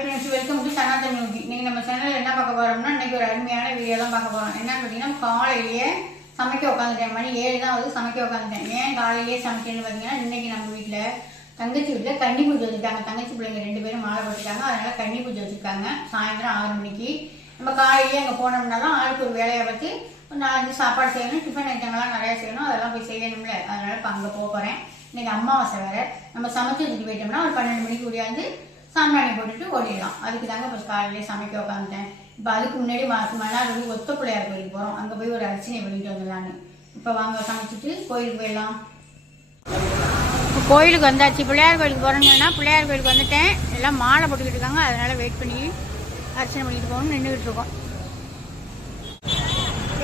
Friends welcome to Sanatan Yogi இன்னைக்கு நம்ம சேனலில் என்ன பார்க்க போகிறோம்னா இன்னைக்கு ஒரு அருமையான வீடியோ தான் பார்க்க போகிறோம் என்னன்னு பார்த்தீங்கன்னா காலையிலேயே சமைக்க உட்காந்துட்டேன் மணி ஏழு தான் வந்து சமைக்க உட்காந்துட்டேன் ஏன் காலையிலேயே சமைச்சேன்னு பார்த்தீங்கன்னா இன்னைக்கு நம்ம வீட்டில் தங்கச்சி வீட்டில் கன்னி பூஜை வச்சுருக்காங்க. தங்கச்சி பிள்ளைங்க ரெண்டு பேரும் மாலை போட்டுருக்காங்க. அதனால் கன்னி பூஜை வச்சுருக்காங்க. சாயந்தரம் ஆறு மணிக்கு. நம்ம காலையிலேயே அங்கே போனோம்னா தான் ஆளுக்கு ஒரு வேலையை பார்த்து ஒரு நாலஞ்சு சாப்பாடு செய்யணும் டிஃபன் ஐட்டங்கள்லாம் நிறையா செய்யணும். அதெல்லாம் போய் செய்யணும்ல. அதனால் இப்போ அங்கே போக போகிறேன் இன்றைக்கி அம்மாவாசை வேறு. நம்ம சமைச்சு வச்சுட்டு போயிட்டோம்னா ஒரு பன்னெண்டு மணிக்கு உடையாந்து சாம்பிராணி போட்டுட்டு ஓடிடலாம். அதுக்கு தாங்க இப்போ காலையிலே சமைக்க உட்காந்துட்டேன் இப்போ அதுக்கு முன்னாடி மாசம் மணி வந்து ஒத்த பிள்ளையார் கோயிலுக்கு போகிறோம் அங்கே போய் ஒரு அர்ச்சனை பண்ணிட்டு வந்துடலான்னு. இப்போ வாங்க சமைச்சிட்டு கோயிலுக்கு போயிடலாம். இப்போ கோயிலுக்கு வந்தாச்சு. பிள்ளையார் கோயிலுக்கு போகிறோம்னா பிள்ளையார் கோயிலுக்கு வந்துட்டேன். எல்லாம் மாலை போட்டுக்கிட்டு இருக்காங்க. அதனால வெயிட் பண்ணி அர்ச்சனை பண்ணிட்டு போகணும்னு நின்றுக்கிட்டு இருக்கோம்.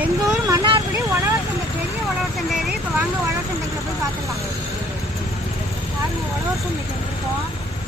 எங்கள் ஊர் மன்னார்படி உழவர் சந்தை பெரிய உழவர் சந்தை இப்போ வாங்க உழவர் சந்தைக்குள்ள போய் பார்த்துக்கலாம் பாருங்கள் உழவர் சந்தைக்கு வந்திருக்கோம்.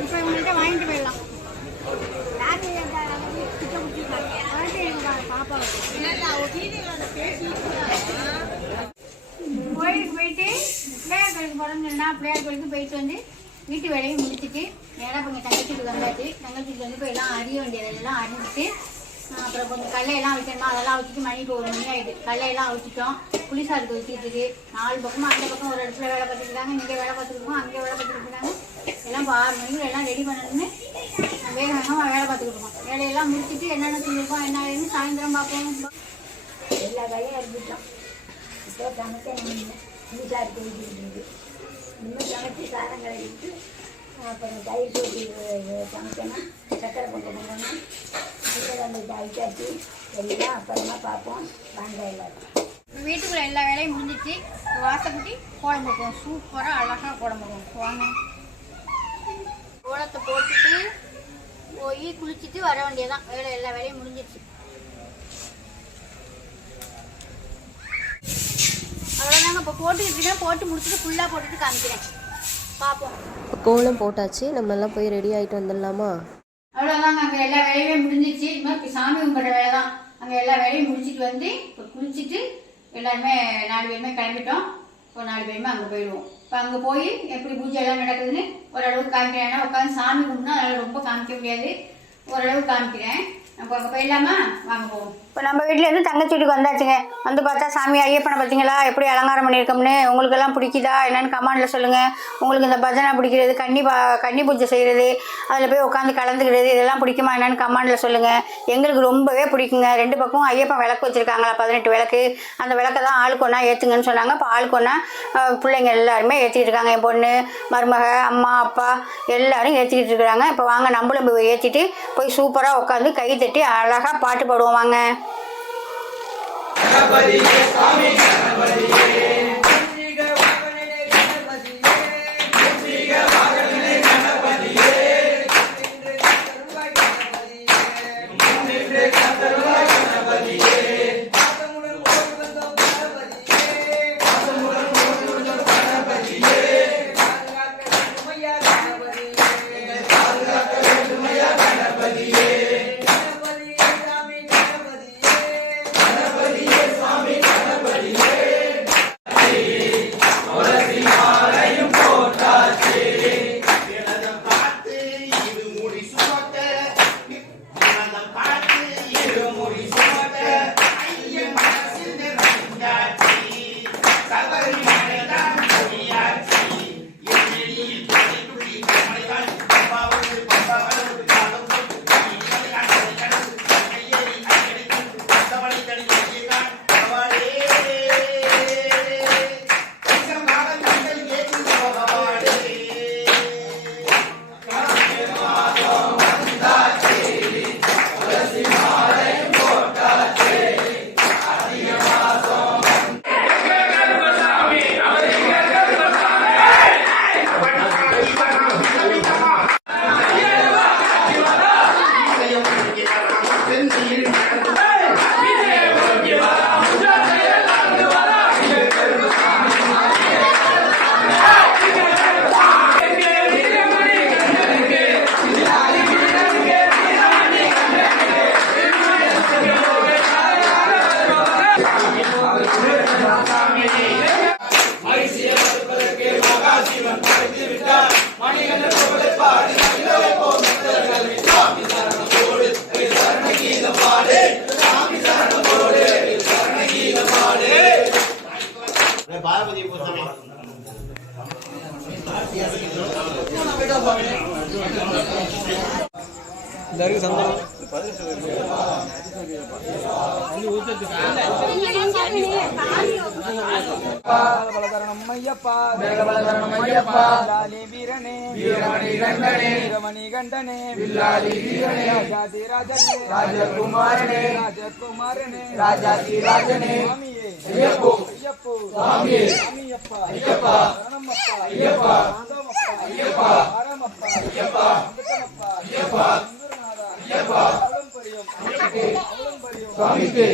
இப்போ இவங்கள்ட்ட வாங்கிட்டு போயிடலாம். யாரு பாப்பா. கோயிலுக்கு போயிட்டு பிள்ளையார் கோயிலுக்கு போகிறோம்னா பிள்ளையார் கோயிலுக்கு போயிட்டு வந்து வீட்டு வேலையும் முடிச்சுட்டு நேராக கொஞ்சம் தங்கச்சிக்கு வந்தாச்சு. தங்கச்சிக்கு வந்து போய் எல்லாம் அறிய வேண்டியதெல்லாம் அறிஞ்சிட்டு ஆஹ் அப்புறம் கொஞ்சம் கடலையெல்லாம் வைக்கணுமா அதெல்லாம் வச்சுட்டு மணிக்கு ஒரு மணி ஆயிடுது கடலையெல்லாம் அவிச்சிட்டோம். புளிசாருக்கு வச்சுட்டு இருக்கு நாலு பக்கமும் அந்த பக்கம் ஒரு இடத்துல வேலை பார்த்துட்டு இருக்காங்க இங்கே வேலை பார்த்துட்டு இருக்கோம் அங்கே வேலை பார்த்துட்டு இருக்காங்க எல்லாம் ஆறு மணிக்கு எல்லாம் ரெடி பண்ணணும்னு வேக வேகமாக வேலை பார்த்துக்கிட்டு இருக்கோம் வேலையெல்லாம் முடிச்சுட்டு என்னென்ன சொல்லியிருக்கோம் என்ன ஏதுன்னு சாயந்தரம் பார்ப்போம். எல்லா வேலையும் இருந்துட்டோம் இப்போ சமைக்க வீட்டில் இருக்க இன்னும் சமைச்சு சாரம் கழுவிட்டு அப்புறம் தயிர் போட்டு சமைக்கணும். சக்கரை பொங்கல் பண்ணணும். சக்கரை அந்த எல்லாம் அப்புறமா பார்ப்போம். வாங்க எல்லாரும். எல்லா வேலையும் முடிஞ்சிச்சு. வாசப்பட்டி கோலம் போடுவோம். சூப்பராக அழகாக கோலம் போடுவோம். வாங்க. கோலத்தை போட்டுட்டு போய் குளிச்சுட்டு வர வேண்டியதான் வேலை எல்லா வேலையும் முடிஞ்சிச்சு அவ்வளோதாங்க இப்போ போட்டுக்கிட்டு இருக்கேன் போட்டு முடிச்சுட்டு ஃபுல்லாக போட்டுட்டு காமிக்கிறேன். பார்ப்போம் கோலம் போட்டாச்சு. நம்ம எல்லாம் போய் ரெடி ஆகிட்டு வந்துடலாமா? அவ்வளோதாங்க அங்கே எல்லா வேலையுமே முடிஞ்சிச்சு இது மாதிரி சாமி கும்பிட்ற வேலை தான் அங்கே எல்லா வேலையும் முடிச்சிட்டு வந்து இப்போ குளிச்சுட்டு எல்லாருமே நாலு பேருமே கிளம்பிட்டோம். இப்போ நாலு பேருமே அங்கே போயிடுவோம். இப்போ அங்கே போய் எப்படி பூஜை எல்லாம் நடக்குதுன்னு ஓரளவுக்கு காமிக்கிறேன். ஏன்னா உட்காந்து சாமி கும்பிட்னா அதனால் ரொம்ப காமிக்க முடியாது. ஓரளவுக்கு காமிக்கிறேன். இப்போ நம்ம வீட்டிலேருந்து தங்கச்சி வீட்டுக்கு வந்தாச்சுங்க. வந்து பார்த்தா சாமி ஐயப்பனை பார்த்தீங்களா? எப்படி அலங்காரம் பண்ணியிருக்கோம்னு? உங்களுக்கெல்லாம் பிடிக்குதா? என்னன்னு கமெண்டில் சொல்லுங்கள் உங்களுக்கு இந்த பஜனை பிடிக்கிறது கன்னி பா கன்னி பூஜை செய்கிறது அதில் போய் உட்காந்து கலந்துக்கிறது இதெல்லாம் பிடிக்குமா என்னன்னு கமெண்டில் சொல்லுங்கள் எங்களுக்கு ரொம்பவே பிடிக்குங்க. ரெண்டு பக்கம் ஐயப்பன் விளக்கு வச்சுருக்காங்களா? பதினெட்டு விளக்கு. அந்த விளக்கை தான் ஆளுக்கு ஒன்றா ஏற்றுங்கன்னு சொன்னாங்க. இப்போ ஆளுக்கு ஒன்றா பிள்ளைங்க எல்லாருமே ஏற்றிட்டு இருக்காங்க. என் பொண்ணு மருமக அம்மா அப்பா எல்லோரும் ஏற்றிக்கிட்டு இருக்கிறாங்க. இப்போ வாங்க நம்மளும் போய் ஏற்றிட்டு போய் சூப்பராக உட்காந்து கை தட்டி அழகாக பாட்டு பாடுவோம் வாங்க ಎಲ್ಲರಿಗೂ ಸಂತೋಷ ಬಲಧರಣಮ್ಮಯ್ಯಪ್ಪ ಬಲಧರಣಮ್ಮಯ್ಯಪ್ಪ ಲಾಲಿ ವೀರನೇ ವೀರಮಣಿ ಗಂಡನೆ ವೀರಮಣಿ ಗಂಡನೆ ವಿಲ್ಲಾಲಿ ವೀರನೇ ರಾಜಾದಿ ರಾಜನೇ ರಾಜಕುಮಾರನೇ ರಾಜಕುಮಾರನೇ ರಾಜಾದಿ ರಾಜನೇ ಸ್ವಾಮಿಯೇ ಅಯ್ಯಪ್ಪೋ ಅಯ್ಯಪ್ಪೋ ಸ್ವಾಮಿಯೇ ಸ್ವಾಮಿಯಪ್ಪ ಅಯ್ಯಪ್ಪ ಶರಣಮ್ಮಪ್ಪ ಅಯ್ಯಪ್ಪ ಮಾಧವಪ್ಪ ಅಯ್ಯಪ್ಪ ಆರಾಮಪ್ಪ ಅಯ್ಯಪ್ಪ ಅಮೃತನಪ್ಪ ಅಯ್ಯಪ್ಪ அவளம்பரியம் அவளம்பரியம் சுவாமிக்கு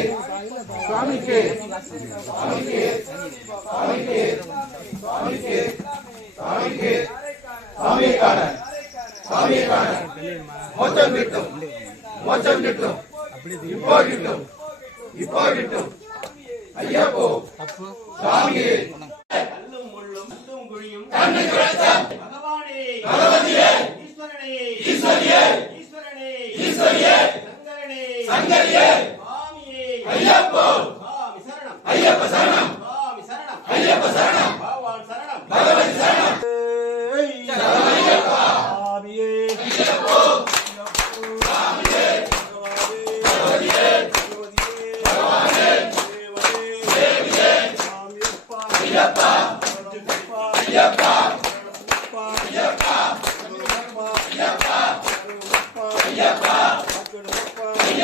சுவாமிக்கு சாமியை காண சாமியை காண மோச்சம் கிட்டும் மோச்சம் கிட்டும் இப்போ கிட்டும் இப்போ கிட்டும் ஐயப்போ சாமியே கல்லும் முள்ளும் கல்லும் குழியும் பகவானே பகவதியே ஈஸ்வரனே ஈஸ்வரியே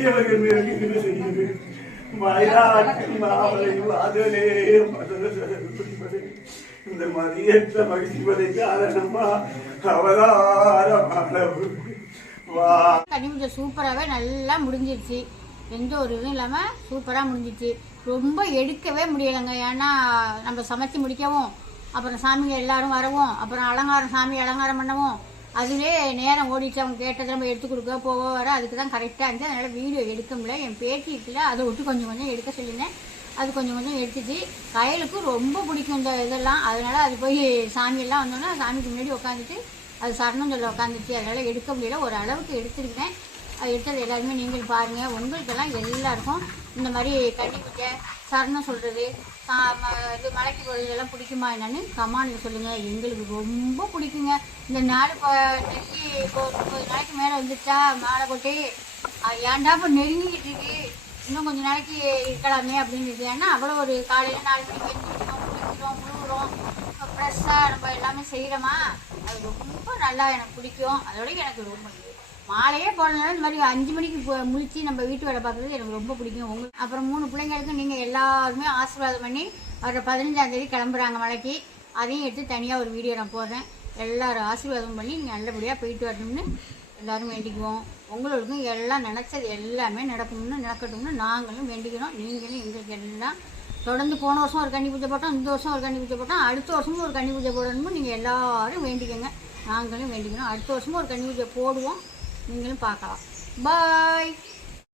அடியவர்கள் செய்யுது இந்த மதியற்ற மகிழ்ச்சிவதை காரணமா அவதாரம் அளவு சூப்பராகவே நல்லா முடிஞ்சிருச்சு. எந்த ஒரு இதுவும் இல்லாமல் சூப்பராக முடிஞ்சிச்சு ரொம்ப எடுக்கவே முடியலைங்க. ஏன்னா நம்ம சமைச்சு முடிக்கவும் அப்புறம் சாமிங்க எல்லாரும் வரவும் அப்புறம் அலங்காரம் சாமி அலங்காரம் பண்ணவும் அதுவே நேரம் ஓடிட்டு அவங்க கேட்டதை நம்ம எடுத்து கொடுக்க போக வர அதுக்கு தான் கரெக்டாக இருந்துச்சு. அதனால் வீடியோ எடுக்க முடியல. என் பேட்டி இருக்குல்ல அதை விட்டு கொஞ்சம் கொஞ்சம் எடுக்க சொல்லியிருந்தேன். அது கொஞ்சம் கொஞ்சம் எடுத்துச்சு. கயலுக்கு ரொம்ப பிடிக்கும் இந்த இதெல்லாம். அதனால் அது போய் சாமியெல்லாம் வந்தோன்னா சாமிக்கு முன்னாடி உட்காந்துட்டு அது சரணம் சொல்ல உட்காந்துச்சு. அதனால் எடுக்க முடியல. ஒரு அளவுக்கு எடுத்திருக்கேன் அது எடுத்தது எல்லாருமே நீங்கள் பாருங்கள் உங்களுக்கெல்லாம் எல்லாருக்கும் இந்த மாதிரி கண்ணி குச்சை சரணம் சொல்கிறது இது மலைக்கு போகிறது எல்லாம் பிடிக்குமா என்னன்னு கமாண்டில் சொல்லுங்கள் எங்களுக்கு ரொம்ப பிடிக்குங்க. இந்த நாள் இப்போ நெருங்கி இப்போ ஒரு முப்பது நாளைக்கு மேலே வந்துச்சா மாலை கொட்டி ஏன்டா இப்போ நெருங்கிக்கிட்டு இருக்கு? இன்னும் கொஞ்ச நாளைக்கு இருக்கலாமே அப்படின்னு ஏன்னா அவ்வளோ ஒரு காலையில் நாலு மணிக்கு எழுந்திரிக்கிறோம் குளிக்கிறோம் முழுகிறோம். ஃப்ரெஷ்ஷாக நம்ம எல்லாமே செய்கிறோமா அது ரொம்ப நல்லா எனக்கு பிடிக்கும். அதோட எனக்கு ரொம்ப மாலையே போனதுனால இந்த மாதிரி அஞ்சு மணிக்கு போ- முழிச்சு நம்ம வீட்டு வேலை பார்க்குறது எனக்கு ரொம்ப பிடிக்கும். உங்களுக்கு அப்புறம் மூணு பிள்ளைங்களுக்கும் நீங்கள் எல்லாருமே ஆசீர்வாதம் பண்ணி வர பதினஞ்சாம் தேதி கிளம்புறாங்க மலைக்கு. அதையும் எடுத்து தனியாக ஒரு வீடியோ நான் போடுறேன். எல்லாரும் ஆசீர்வாதம் பண்ணி நீங்கள் நல்லபடியாக போயிட்டு வரணும்னு எல்லோரும் வேண்டிக்குவோம். உங்களுக்கும் எல்லாம் நினச்சது எல்லாமே நடக்கணும்னு நடக்கட்டும்னு நாங்களும் வேண்டிக்கிறோம். நீங்களும் எங்களுக்கு எல்லாம் தொடர்ந்து போன வருஷம் ஒரு கன்னி பூஜை போட்டோம் இந்த வருஷம் ஒரு கன்னி பூஜை போட்டோம் அடுத்த வருஷமும் ஒரு கன்னி பூஜை போடணும்னு நீங்கள் எல்லோரும் வேண்டிக்கங்க. நாங்களும் வேண்டிக்கிறோம். அடுத்த வருஷமும் ஒரு கன்னி பூஜை போடுவோம். நீங்களும் பார்க்கலாம். பாய்